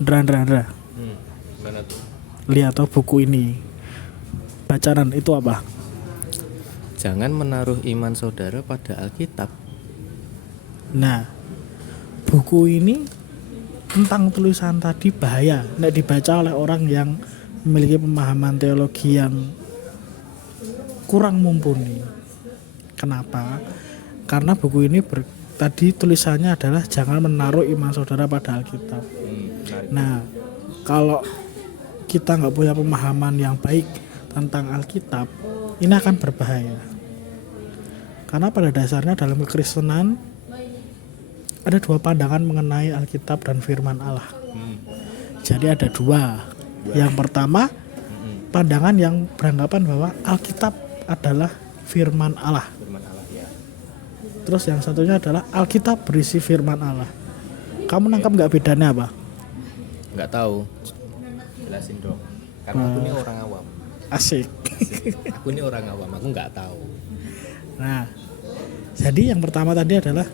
Ndra. Gimana tuh? Lihat tuh buku ini. Bacaan itu apa? Jangan menaruh iman saudara pada Alkitab. Nah, buku ini tentang tulisan tadi bahaya nek dibaca oleh orang yang memiliki pemahaman teologi yang kurang mumpuni. Kenapa? Karena buku ini tadi tulisannya adalah jangan menaruh iman saudara pada Alkitab. Nah, kalau kita nggak punya pemahaman yang baik tentang Alkitab, ini akan berbahaya. Karena pada dasarnya dalam kekristenan ada dua pandangan mengenai Alkitab dan firman Allah. Jadi ada dua. Yang pertama, pandangan yang beranggapan bahwa Alkitab adalah firman Allah. Terus yang satunya adalah Alkitab berisi firman Allah. Kamu nangkap nggak bedanya apa? Nggak tahu. Jelasin dong. Karena aku ini orang awam. Asik. Aku ini orang awam, aku nggak tahu. Nah, jadi yang pertama tadi adalah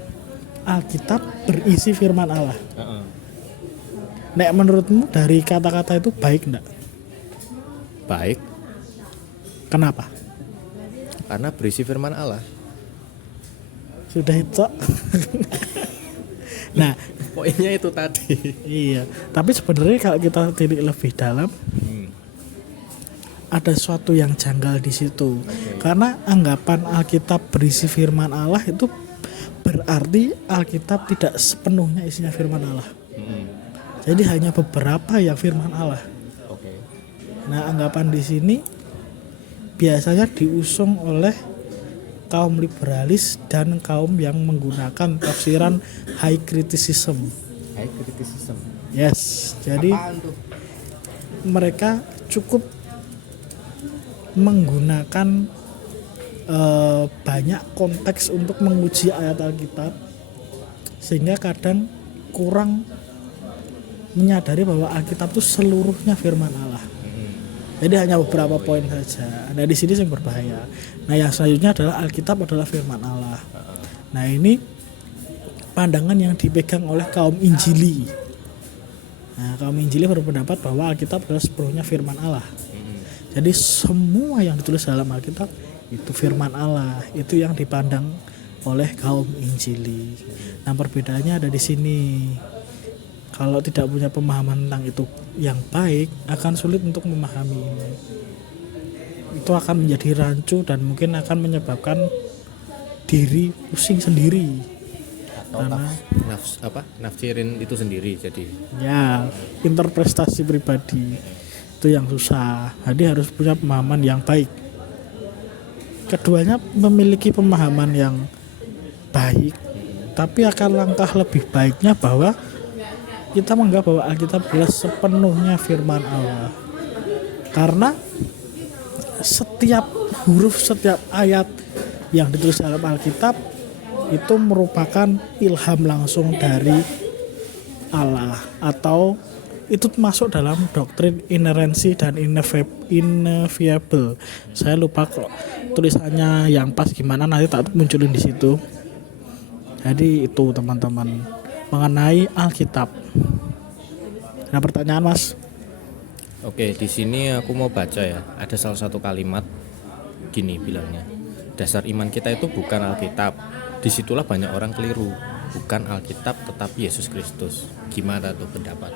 Alkitab berisi firman Allah. Nek menurutmu dari kata-kata itu baik enggak? Baik, Kenapa? karena berisi firman Allah. Sudah itu. Nah, Poinnya itu tadi. iya. Tapi sebenarnya kalau kita tilik lebih dalam, ada sesuatu yang janggal di situ. Karena anggapan Alkitab berisi firman Allah itu berarti Alkitab tidak sepenuhnya isinya firman Allah. Jadi hanya beberapa yang firman Allah. Oke. Nah, anggapan di sini biasanya diusung oleh kaum liberalis dan kaum yang menggunakan tafsiran high criticism. High criticism. Yes, jadi Apaan tuh? mereka cukup menggunakan banyak konteks untuk menguji ayat Alkitab, sehingga kadang kurang menyadari bahwa Alkitab itu seluruhnya firman Allah. Jadi hanya beberapa poin saja. Nah, di sini yang berbahaya. Nah, yang selanjutnya adalah Alkitab adalah firman Allah. Nah, ini pandangan yang dipegang oleh kaum Injili. Nah, kaum Injili berpendapat bahwa Alkitab adalah sepenuhnya firman Allah. Jadi semua yang ditulis dalam Alkitab itu firman Allah. Itu yang dipandang oleh kaum Injili. Nah, perbedaannya ada di sini. Kalau tidak punya pemahaman tentang itu yang baik, akan sulit untuk memahami ini. Itu akan menjadi rancu dan mungkin akan menyebabkan diri pusing sendiri. Atau Karena nafsirin itu sendiri jadi. ya interpretasi pribadi itu yang susah. Jadi harus punya pemahaman yang baik. Keduanya memiliki pemahaman yang baik, tapi akan langkah lebih baiknya bahwa kita menganggap bahwa Alkitab adalah sepenuhnya firman Allah. Karena setiap huruf, setiap ayat yang ditulis dalam Alkitab itu merupakan ilham langsung dari Allah, atau itu masuk dalam doktrin inerensi dan inevitable. Saya lupa kok tulisannya yang pas gimana, nanti tak munculin di situ. Jadi itu teman-teman mengenai Alkitab. Nah, pertanyaan Mas. Oke, di sini aku mau baca ya. Ada salah satu kalimat gini bilangnya. Dasar iman kita itu bukan Alkitab. Disitulah banyak orang keliru. Bukan Alkitab tetapi Yesus Kristus. Gimana tuh pendapat?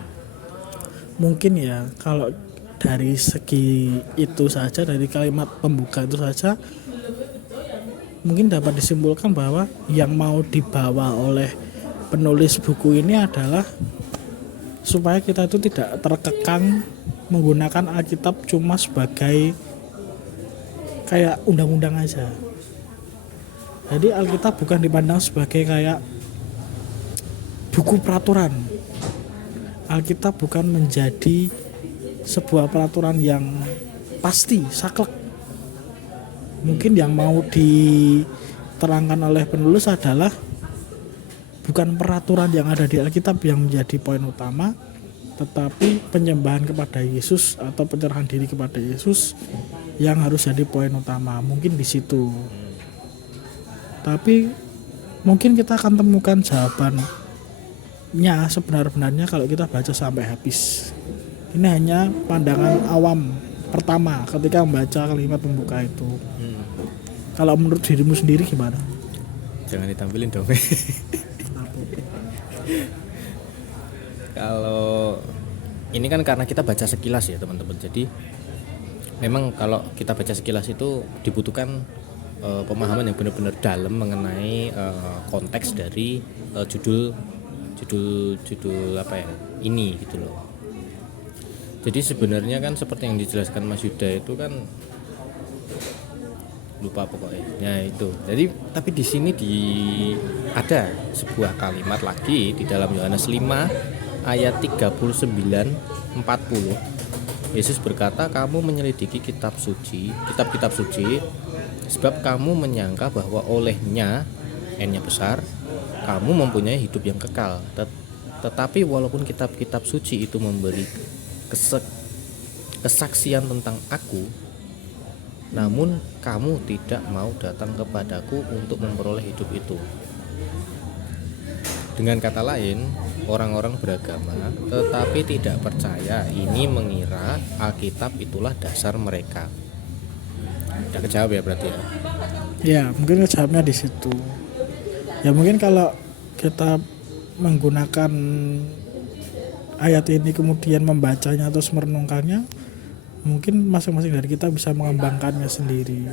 Mungkin ya kalau dari segi itu saja, dari kalimat pembuka itu saja, mungkin dapat disimpulkan bahwa yang mau dibawa oleh penulis buku ini adalah supaya kita itu tidak terkekang menggunakan Alkitab cuma sebagai kayak undang-undang aja. Jadi Alkitab bukan dipandang sebagai kayak buku peraturan. Alkitab bukan menjadi sebuah peraturan yang pasti, saklek. Mungkin yang mau diterangkan oleh penulis adalah bukan peraturan yang ada di Alkitab yang menjadi poin utama, tetapi penyembahan kepada Yesus atau penyerahan diri kepada Yesus yang harus jadi poin utama. Mungkin di situ. Tapi mungkin kita akan temukan jawaban maknanya sebenar-benarnya kalau kita baca sampai habis. Ini hanya pandangan awam pertama ketika membaca kalimat pembuka itu. Kalau menurut dirimu sendiri gimana? Jangan ditampilin dong. Kalau ini kan karena kita baca sekilas ya teman-teman. Jadi memang kalau kita baca sekilas itu dibutuhkan pemahaman yang benar-benar dalam mengenai konteks dari judul apa ya ini gitu loh. Jadi sebenarnya kan seperti yang dijelaskan Mas Yuda itu kan lupa pokoknya. Ya itu. Jadi tapi di sini ada sebuah kalimat lagi di dalam Yohanes 5 ayat 39-40. Yesus berkata, kamu menyelidiki kitab-kitab suci sebab kamu menyangka bahwa olehnya, N-nya besar, kamu mempunyai hidup yang kekal. Tetapi walaupun kitab-kitab suci itu memberi kesaksian tentang aku, namun kamu tidak mau datang kepadaku untuk memperoleh hidup itu. Dengan kata lain, orang-orang beragama tetapi tidak percaya ini mengira Alkitab itulah dasar mereka. Udah kejawab ya berarti ya? Ya mungkin kejawabnya di situ. Ya mungkin kalau kita menggunakan ayat ini kemudian membacanya atau merenungkannya, mungkin masing-masing dari kita bisa mengembangkannya sendiri.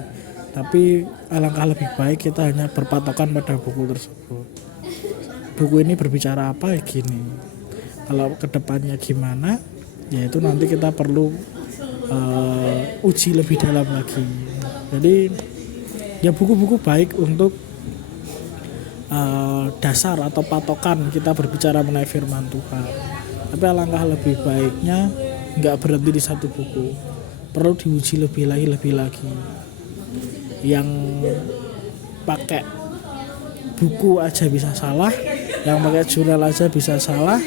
Tapi alangkah lebih baik kita hanya berpatokan pada buku tersebut. Buku ini berbicara apa ya gini. Kalau kedepannya gimana, ya itu nanti kita perlu uji lebih dalam lagi. Jadi ya buku-buku baik untuk dasar atau patokan kita berbicara mengenai firman Tuhan. Tapi alangkah lebih baiknya nggak berhenti di satu buku, perlu diuji lebih lagi. Yang pakai buku aja bisa salah, yang pakai jurnal aja bisa salah.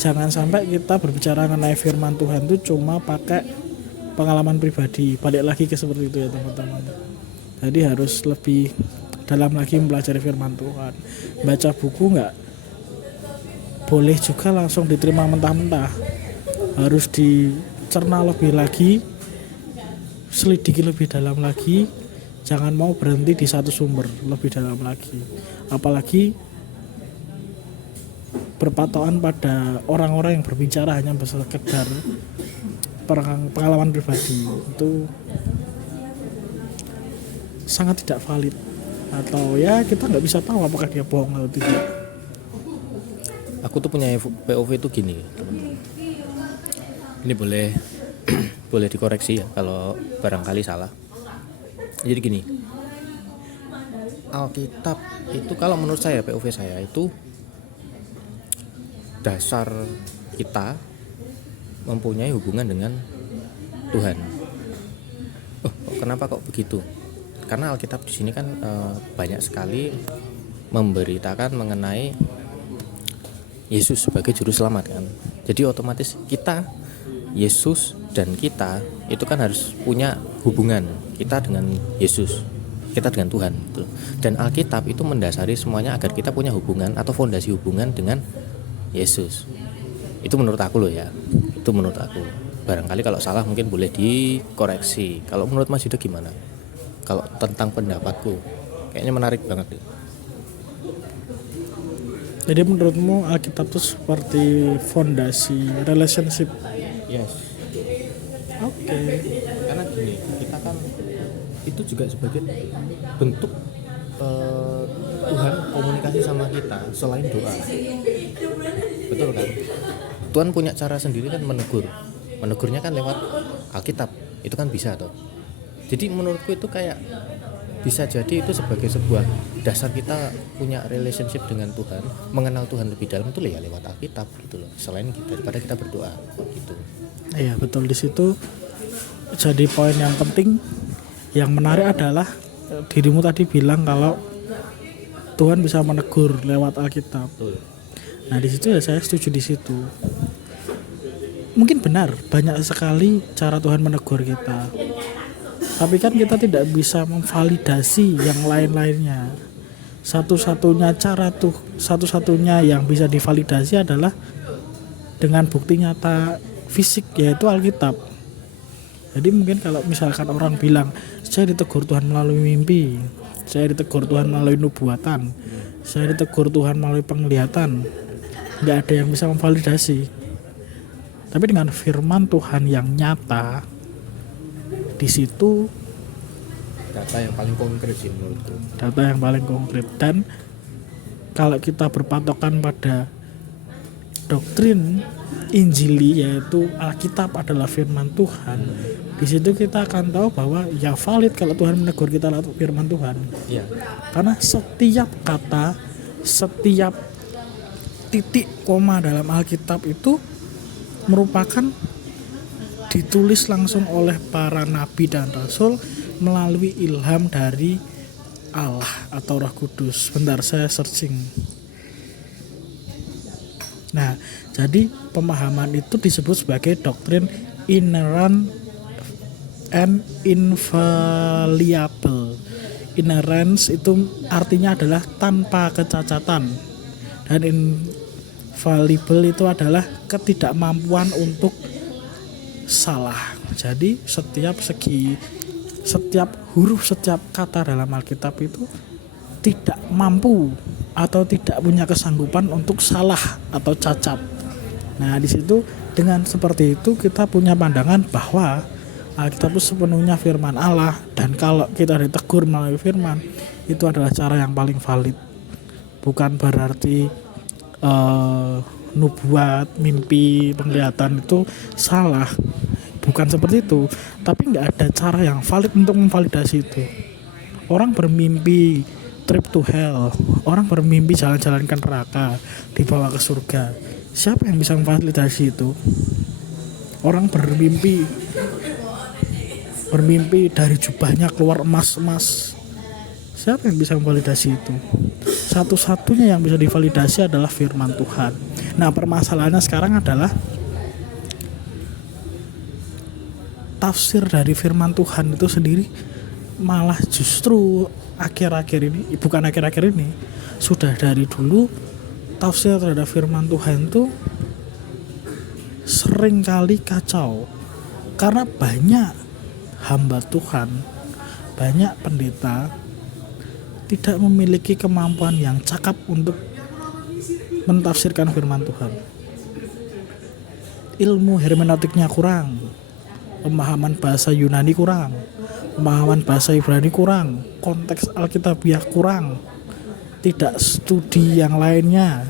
Jangan sampai kita berbicara mengenai firman Tuhan itu cuma pakai pengalaman pribadi. Balik lagi ke seperti itu ya teman-teman. Jadi harus lebih dalam lagi mempelajari firman Tuhan. Baca buku nggak boleh juga langsung diterima mentah-mentah. Harus dicerna lebih lagi, selidiki lebih dalam lagi. Jangan mau berhenti di satu sumber, lebih dalam lagi. Apalagi berpatokan pada orang-orang yang berbicara hanya sekedar pengalaman pribadi, itu sangat tidak valid. Atau ya kita nggak bisa tahu apakah dia bohong atau tidak. Aku tuh punya POV itu gini. Ini boleh boleh dikoreksi ya kalau barangkali salah. Jadi gini, Alkitab itu kalau menurut saya, POV saya itu dasar kita mempunyai hubungan dengan Tuhan. Kenapa kok begitu? Karena Alkitab di sini kan banyak sekali memberitakan mengenai Yesus sebagai juru selamat kan. Jadi otomatis kita, Yesus dan kita itu kan harus punya hubungan, kita dengan Yesus, kita dengan Tuhan gitu. Dan Alkitab itu mendasari semuanya agar kita punya hubungan atau fondasi hubungan dengan Yesus. Itu menurut aku loh ya. Itu menurut aku. Barangkali kalau salah mungkin boleh dikoreksi. Kalau menurut Mas Yuda gimana? Kalau tentang pendapatku, kayaknya menarik banget deh. Jadi menurutmu Alkitab itu seperti fondasi relationship? Yes. Oke. Karena gini, kita kan itu juga sebagai bentuk Tuhan komunikasi sama kita selain doa. Betul kan? Tuhan punya cara sendiri kan menegur. Menegurnya kan lewat Alkitab. Itu kan bisa toh. Jadi menurutku itu kayak bisa jadi itu sebagai sebuah dasar kita punya relationship dengan Tuhan, mengenal Tuhan lebih dalam itu ya lewat Alkitab gitu loh. Selain kita daripada kita berdoa gitu. Iya betul, di situ jadi poin yang penting. Yang menarik adalah dirimu tadi bilang kalau Tuhan bisa menegur lewat Alkitab. Betul. Nah di situ ya saya setuju di situ. Mungkin benar banyak sekali cara Tuhan menegur kita. Tapi kan kita tidak bisa memvalidasi yang lain-lainnya. satu-satunya yang bisa divalidasi adalah dengan bukti nyata fisik, yaitu Alkitab. Jadi mungkin kalau misalkan orang bilang saya ditegur Tuhan melalui mimpi, saya ditegur Tuhan melalui nubuatan, saya ditegur Tuhan melalui penglihatan, nggak ada yang bisa memvalidasi. Tapi dengan firman Tuhan yang nyata, di situ Data yang paling konkret sih menurutku. data yang paling konkret. Dan kalau kita berpatokan pada doktrin Injili, yaitu Alkitab adalah firman Tuhan, di situ kita akan tahu bahwa ya valid kalau Tuhan menegur kita lewat firman Tuhan. Iya. Karena setiap kata, setiap titik koma dalam Alkitab itu merupakan ditulis langsung oleh para nabi dan rasul melalui ilham dari Allah atau Roh Kudus. Bentar, saya searching. Nah, jadi pemahaman itu disebut sebagai doktrin inerrant and infallible. Inerrance itu artinya adalah tanpa kecacatan, dan infallible itu adalah ketidakmampuan untuk salah. Jadi setiap huruf, setiap kata dalam Alkitab itu tidak mampu atau tidak punya kesanggupan untuk salah atau cacat. Nah, di situ dengan seperti itu kita punya pandangan bahwa Alkitab itu sepenuhnya firman Allah, dan kalau kita ditegur melalui firman, itu adalah cara yang paling valid. Bukan berarti nubuat, mimpi, penglihatan itu salah. Bukan seperti itu. Tapi nggak ada cara yang valid untuk memvalidasi itu. Orang bermimpi trip to hell, orang bermimpi jalan-jalan ke neraka, dibawa ke surga. Siapa yang bisa memvalidasi itu? Orang bermimpi dari jubahnya keluar emas-emas. Siapa yang bisa memvalidasi itu? Satu-satunya yang bisa divalidasi adalah firman Tuhan. Nah, permasalahannya sekarang adalah tafsir dari firman Tuhan itu sendiri malah justru akhir-akhir ini, bukan akhir-akhir ini, sudah dari dulu tafsir terhadap firman Tuhan itu sering kali kacau. Karena banyak hamba Tuhan, banyak pendeta tidak memiliki kemampuan yang cakap untuk mentafsirkan firman Tuhan. Ilmu hermeneutiknya kurang, pemahaman bahasa Yunani kurang, pemahaman bahasa Ibrani kurang, konteks Alkitabiah kurang, tidak studi yang lainnya,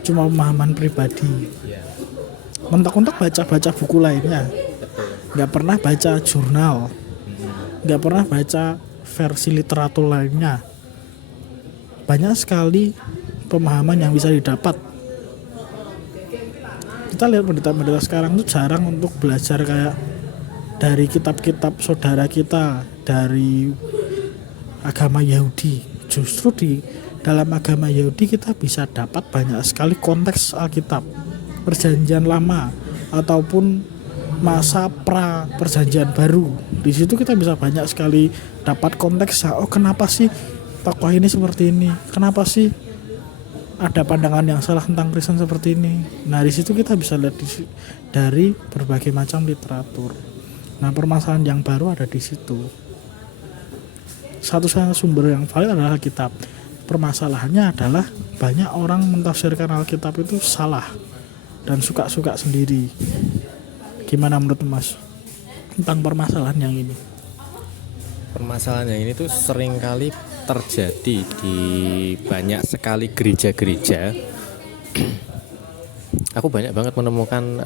cuma pemahaman pribadi. Mentok-mentok baca-baca buku lainnya, nggak pernah baca jurnal, nggak pernah baca versi literatur lainnya. Banyak sekali pemahaman yang bisa didapat. Kita lihat pendeta-pendeta sekarang itu jarang untuk belajar kayak dari kitab-kitab saudara kita dari agama Yahudi. Justru di dalam agama Yahudi kita bisa dapat banyak sekali konteks Alkitab, Perjanjian Lama ataupun masa pra Perjanjian Baru. Di situ kita bisa banyak sekali dapat konteksnya. Oh, kenapa sih tokoh ini seperti ini? Kenapa sih ada pandangan yang salah tentang Kristen seperti ini? Nah, di situ kita bisa lihat dari berbagai macam literatur. Nah, permasalahan yang baru ada di situ. Satu-satunya sumber yang valid adalah Alkitab. Permasalahannya adalah banyak orang mentafsirkan Alkitab itu salah dan suka-suka sendiri. Gimana menurut Mas tentang permasalahan yang ini? Permasalahan yang ini tuh sering kali terjadi di banyak sekali gereja-gereja. Aku banyak banget menemukan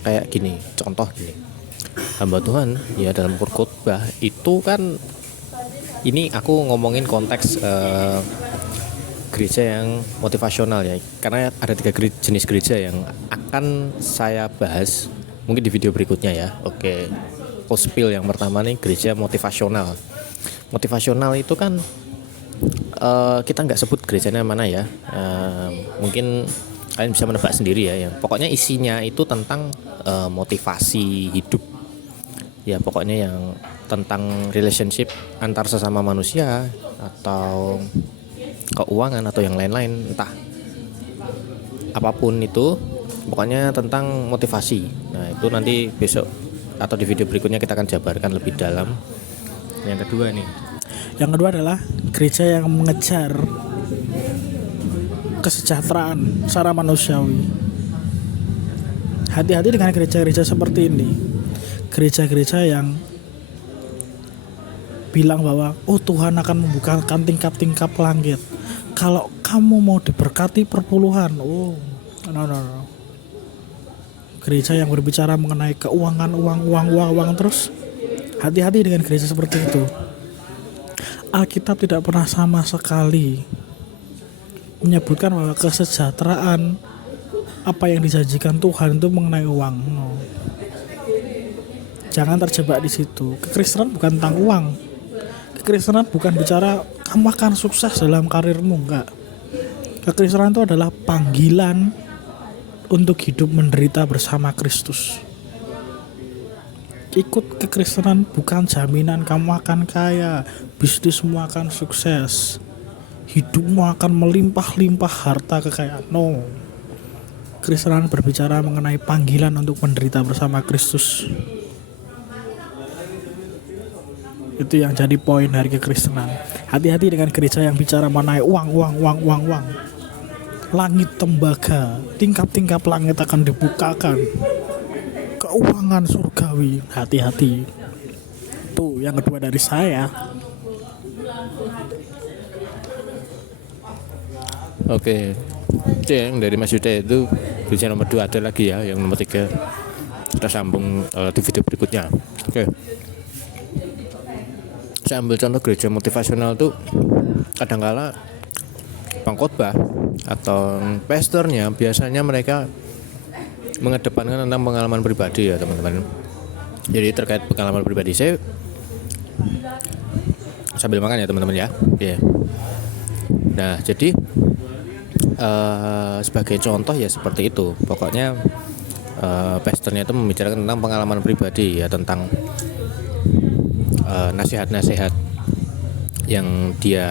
kayak gini, contoh gini. Hamba Tuhan ya dalam khotbah itu kan, ini aku ngomongin konteks gereja yang motivasional ya, karena ada 3 jenis gereja yang akan saya bahas mungkin di video berikutnya ya. Oke, Gospel yang pertama nih gereja motivasional. Motivasional itu kan kita nggak sebut gerejanya mana ya, mungkin kalian bisa menebak sendiri ya. Pokoknya isinya itu tentang motivasi hidup ya, pokoknya yang tentang relationship antar sesama manusia atau keuangan atau yang lain-lain, entah apapun itu, pokoknya tentang motivasi. Nah itu nanti besok atau di video berikutnya kita akan jabarkan lebih dalam. Yang kedua nih, Yang kedua adalah gereja yang mengejar kesejahteraan secara manusiawi. Hati-hati dengan gereja-gereja seperti ini. Gereja-gereja yang bilang bahwa Tuhan akan membukakan tingkap-tingkap langit. Kalau kamu mau diberkati perpuluhan, no. Gereja yang berbicara mengenai keuangan, uang terus. Hati-hati dengan gereja seperti itu. Alkitab tidak pernah sama sekali menyebutkan bahwa kesejahteraan apa yang dijanjikan Tuhan itu mengenai uang. No. Jangan terjebak di situ. Kekristenan bukan tentang uang. Kekristenan bukan bicara kamu akan sukses dalam karirmu, enggak. Kekristenan itu adalah panggilan untuk hidup menderita bersama Kristus. Ikut kekristenan bukan jaminan kamu akan kaya, bisnismu akan sukses, hidupmu akan melimpah-limpah harta kekayaan. No. Kekristenan berbicara mengenai panggilan untuk menderita bersama Kristus. Itu yang jadi poin dari kekristenan. Hati-hati dengan gereja yang bicara mengenai uang. Langit tembaga, tingkap-tingkap langit akan dibukakan. Keuangan surgawi, hati-hati. Tuh yang kedua dari saya. oke. Itu yang dari Mas Yuda itu gereja nomor 2, ada lagi ya yang nomor 3. Kita sambung di video berikutnya. Oke. Saya ambil contoh gereja motivasional tuh kadangkala pengkhotbah atau pastornya biasanya mereka mengedepankan tentang pengalaman pribadi ya teman-teman. Jadi terkait pengalaman pribadi saya sambil makan ya teman-teman ya. Yeah. Nah jadi sebagai contoh ya seperti itu. Pokoknya pastornya itu membicarakan tentang pengalaman pribadi ya, tentang nasihat-nasihat yang dia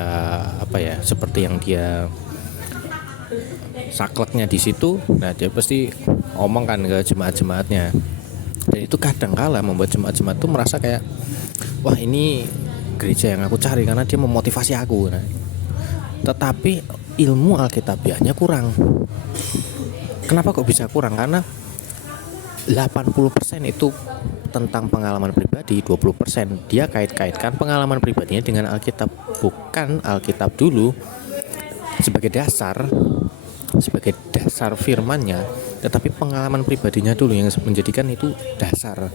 seperti yang dia sakleknya di situ. Nah dia pasti omongkan ke jemaat-jemaatnya, dan itu kadang-kala membuat jemaat-jemaat itu merasa kayak wah ini gereja yang aku cari karena dia memotivasi aku. Nah, tetapi ilmu alkitabiahnya kurang. Kenapa kok bisa kurang? Karena 80% itu tentang pengalaman pribadi, 20% dia kait-kaitkan pengalaman pribadinya dengan Alkitab. Bukan Alkitab dulu sebagai dasar firmannya, tetapi pengalaman pribadinya dulu yang menjadikan itu dasar.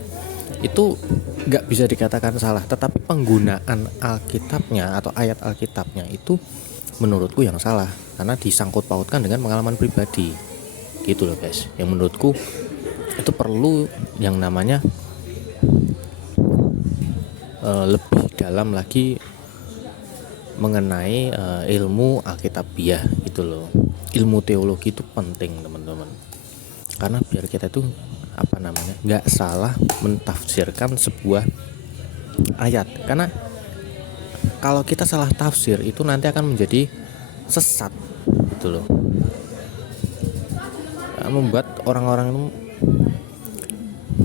Itu gak bisa dikatakan salah, tetapi penggunaan Alkitabnya atau ayat Alkitabnya itu menurutku yang salah, karena disangkut pautkan dengan pengalaman pribadi. Gitu loh guys, yang menurutku itu perlu yang namanya lebih dalam lagi mengenai ilmu Alkitabiah gitu loh. Ilmu teologi itu penting teman-teman, karena biar kita tuh nggak salah mentafsirkan sebuah ayat. Karena kalau kita salah tafsir itu nanti akan menjadi sesat gitu loh, membuat orang-orang itu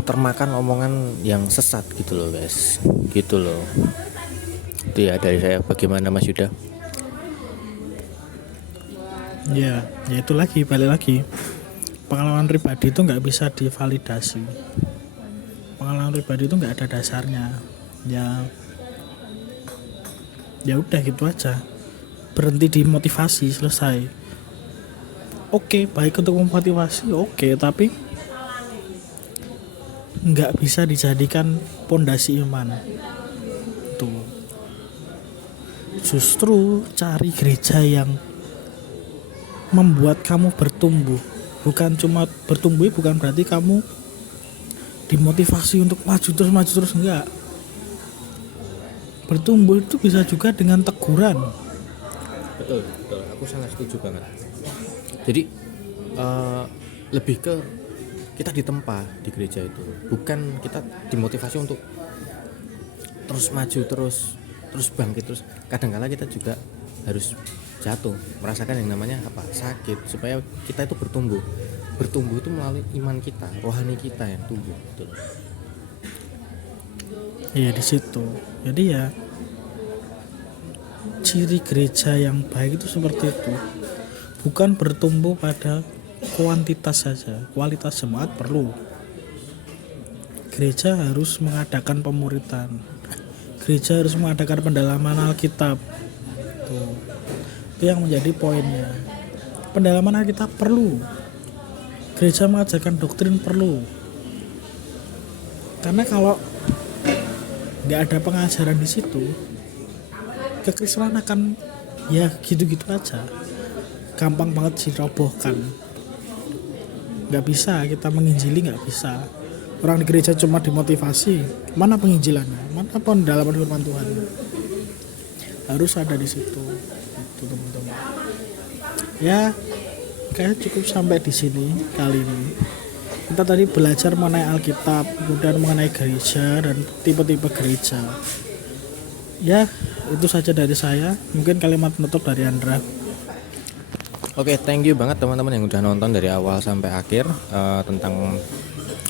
termakan omongan yang sesat gitu loh guys, gitu loh. Itu ya dari saya. Bagaimana Mas Yuda? Ya itu lagi, balik lagi. Pengalaman pribadi itu nggak bisa divalidasi. Pengalaman pribadi itu nggak ada dasarnya. Ya udah gitu aja. Berhenti di motivasi, selesai. Oke, baik untuk memotivasi, oke, tapi nggak bisa dijadikan pondasi iman. Tuh. Justru cari gereja yang membuat kamu bertumbuh. Bukan cuma bertumbuh, bukan berarti kamu dimotivasi untuk maju terus, enggak. Bertumbuh itu bisa juga dengan teguran. Betul, aku sangat setuju banget. Jadi lebih ke kita ditempa di gereja itu, bukan kita dimotivasi untuk terus maju, terus bangkit. Terus kadang-kala kita juga harus jatuh, merasakan yang namanya apa, sakit, supaya kita itu bertumbuh itu melalui iman kita, rohani kita yang tumbuh gitu loh. Iya di situ. Jadi ya ciri gereja yang baik itu seperti itu. Bukan bertumbuh pada kuantitas saja, kualitas jemaat perlu. Gereja harus mengadakan pemuritan. Gereja harus mengadakan pendalaman Alkitab. Tuh. Itu yang menjadi poinnya. Pendalaman Alkitab perlu. Gereja mengajarkan doktrin perlu. Karena kalau nggak ada pengajaran di situ, kekristenan akan ya gitu-gitu aja. Gampang banget dirobohkan. Nggak bisa kita menginjili, nggak bisa. Orang di gereja cuma dimotivasi, mana penginjilannya, mana pendalaman firman Tuhan. Harus ada di situ, itu teman-teman. Ya, kayak cukup sampai di sini kali ini. Kita tadi belajar mengenai Alkitab, kemudian mengenai gereja dan tipe-tipe gereja. Ya, itu saja dari saya. Mungkin kalimat penutup dari Andra. Oke, thank you banget teman-teman yang udah nonton dari awal sampai akhir tentang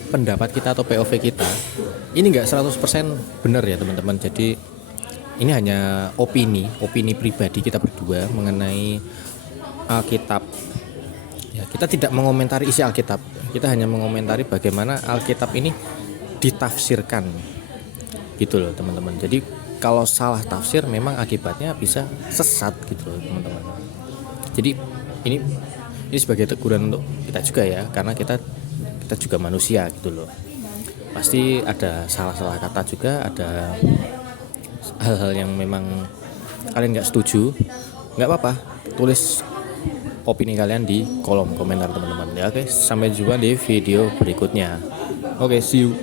pendapat kita atau POV kita. Ini nggak 100% benar ya teman-teman. Jadi ini hanya opini pribadi kita berdua mengenai Alkitab. Ya, kita tidak mengomentari isi Alkitab. Kita hanya mengomentari bagaimana Alkitab ini ditafsirkan. Gitu loh teman-teman. Jadi kalau salah tafsir memang akibatnya bisa sesat gitu loh teman-teman. Jadi ini sebagai teguran untuk kita juga ya, karena kita juga manusia gitu loh. Pasti ada salah-salah kata juga, ada hal-hal yang memang kalian nggak setuju, nggak apa-apa, tulis opini kalian di kolom komentar teman-teman ya. Oke, sampai jumpa di video berikutnya. Oke, see you.